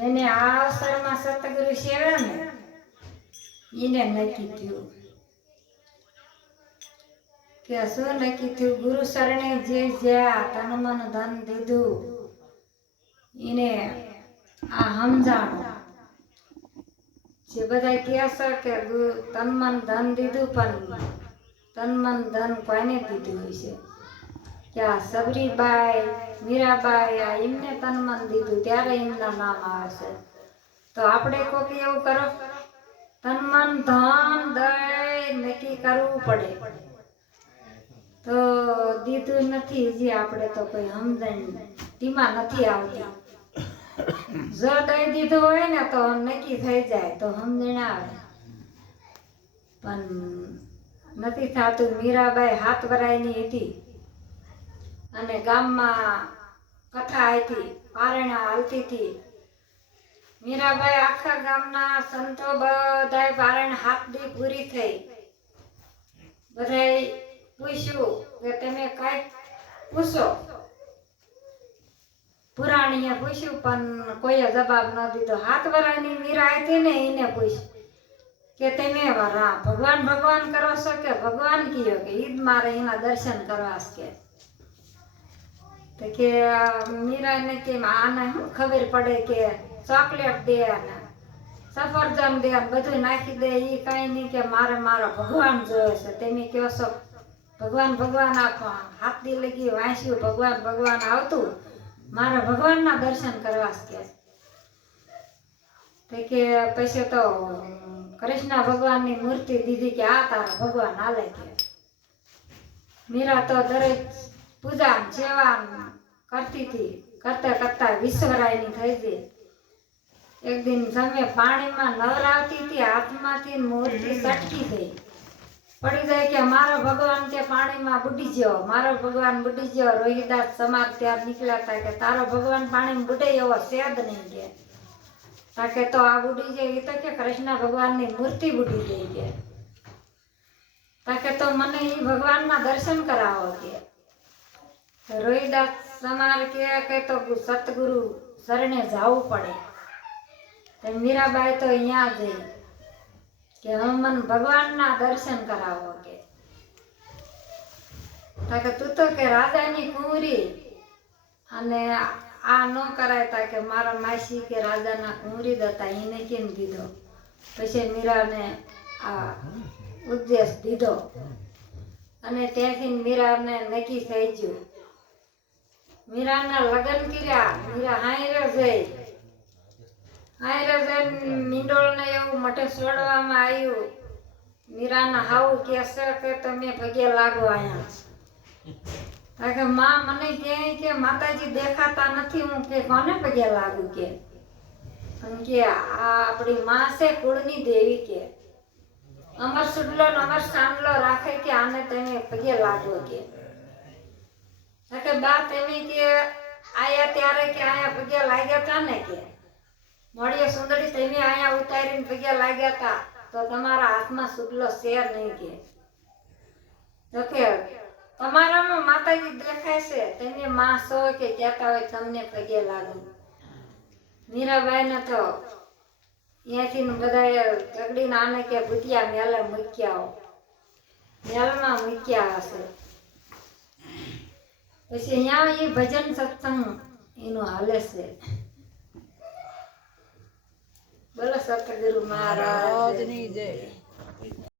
એને આ અવસરમાં સતગુરુ સેવા ને એને નક્કી થયું કે શું નક્કી થયું, ગુરુ શરણે જે જ્યાં તન મન ધન દીધું એને આ સમજાણું. જે બધા કહે છે કે તન મન ધન દીધું, પણ તન મન ધન કોઈને દીધું હોય છે કે આ સબરીબાઈ મીરાબાઈ આ એમને તન મન દીધું ત્યારે એમના નામ આવે છે. તો આપણે કોક એવું કરો, તન મન ધન દઈ નક્કી કરવું પડે. તો દીધું નથી હજી આપણે તો કોઈ સમજણ ટીમાં નથી આવતી. જો દઈ દીધું હોય ને તો નક્કી થઈ જાય તો સમજણ આવે, પણ નથી થતું. મીરાબાઈ 7 વરાયની હતી અને ગામમાં કથા હતી, પારણા હાલતી હતી. મીરાબાઈ આખા ગામના સંતો બધાય પારણ 7 દી પૂરી થઈ. બધાય પૂછ્યું કે તમે કઈ પૂછો, પુરાણીએ પૂછ્યું પણ કોઈએ જવાબ ન દીધો. 7 વરાની મીરા હતી ને એને પૂછ્યું કે તમે ભગવાન ભગવાન કરો છો કે ભગવાન કયો કે ઈદ મારે એના દર્શન કરવા છે. તો કે મીરાને કે આને શું ખબર પડે કે ચોકલેટ દે ને સફરજન દે બધું નાખી દે, એ કઈ નહીં કે મારે મારા ભગવાન જોયે છે. તમે કહો છો ભગવાન ભગવાન આપવા 7 દી લગી વાંચ્યું ભગવાન ભગવાન આવતું, મારા ભગવાનના દર્શન કરવા છે. તો કે પછી તો કૃષ્ણ ભગવાનની મૂર્તિ દીધી કે આ તારા ભગવાન હાલે કે. મીરા તો દરેક પૂજા સેવા કરતી હતી. કરતા કરતા 20 વરાયની થઈ ગઈ. એક દિન સમય પાણીમાં નવરાવતી હતી, હાથમાંથી મૂર્તિ સટકી ગઈ, પડી જાય કે મારો ભગવાન કે પાણીમાં બુડી ગયો, મારો ભગવાન બુડી ગયો. રોહિદાસ સમાજ ત્યાર નીકળ્યા હતા કે તારો ભગવાન પાણીમાં બુડે એવો સેદ નહીં કે. તાકે તો આ બુડી જાય એ તો કે કૃષ્ણ ભગવાનની મૂર્તિ બુડી ગઈ કે. તાકે તો મને એ ભગવાનના દર્શન કરાવો કે. રોહિદાસ સમાજ કે તો સતગુરુ શરણે જવું પડે. તો મીરાબાઈ તો અહીંયા જઈ કે મને ભગવાનના દર્શન કરાવો કે. તાકે તું તો કે રાજાની કુંવરી અને આ ન કરાય. તા કે મારા માસી કે રાજાના કુંવરી હતા એને કેમ દીધો. પછી મીરાને આ ઉપદેશ દીધો અને ત્યાંથી મીરાને નક્કી થઈ ગયું. મીરાના લગ્ન કર્યા. મીરા હાયરે જઈ મીંડોળને એવું મઠે છોડવામાં આવ્યું. મીરાના હાવ કહેશે કે તમે પગે લાગો અહીંયા. કે માં મને ક્યાંય કે માતાજી દેખાતા નથી, હું કે કોને પગે લાગુ કે. કે આ આપણી માં છે કુળની દેવી કે. અમર સુડલો અમર સાંડલો રાખે કે આને તમે પગે લાગો કે. કે બા તમે કે આયા ત્યારે કે આયા પગે લાગ્યા હતા ને કે. મોડીએ સુંદરી તમે આયા ઉતારીને પગે લાગ્યા હતા તો તમારા હાથમાં સુડલો શેર નહીં કે. તો કે તમારામાં માતાજી દેખાય છે, તમે માં છો કે કહેતા હોય તમને પગે લાગુ. મીરાબાઈને તો અહીંયાથી બધા ઝઘડીને આને કે ભૂતિયા મેલે મૂક્યા, મેલમાં મૂક્યા હશે. પછી અહીંયા એ ભજન સત્સંગ એનું હાલે છે. બોલો સતગુરુ મહારાજની જય.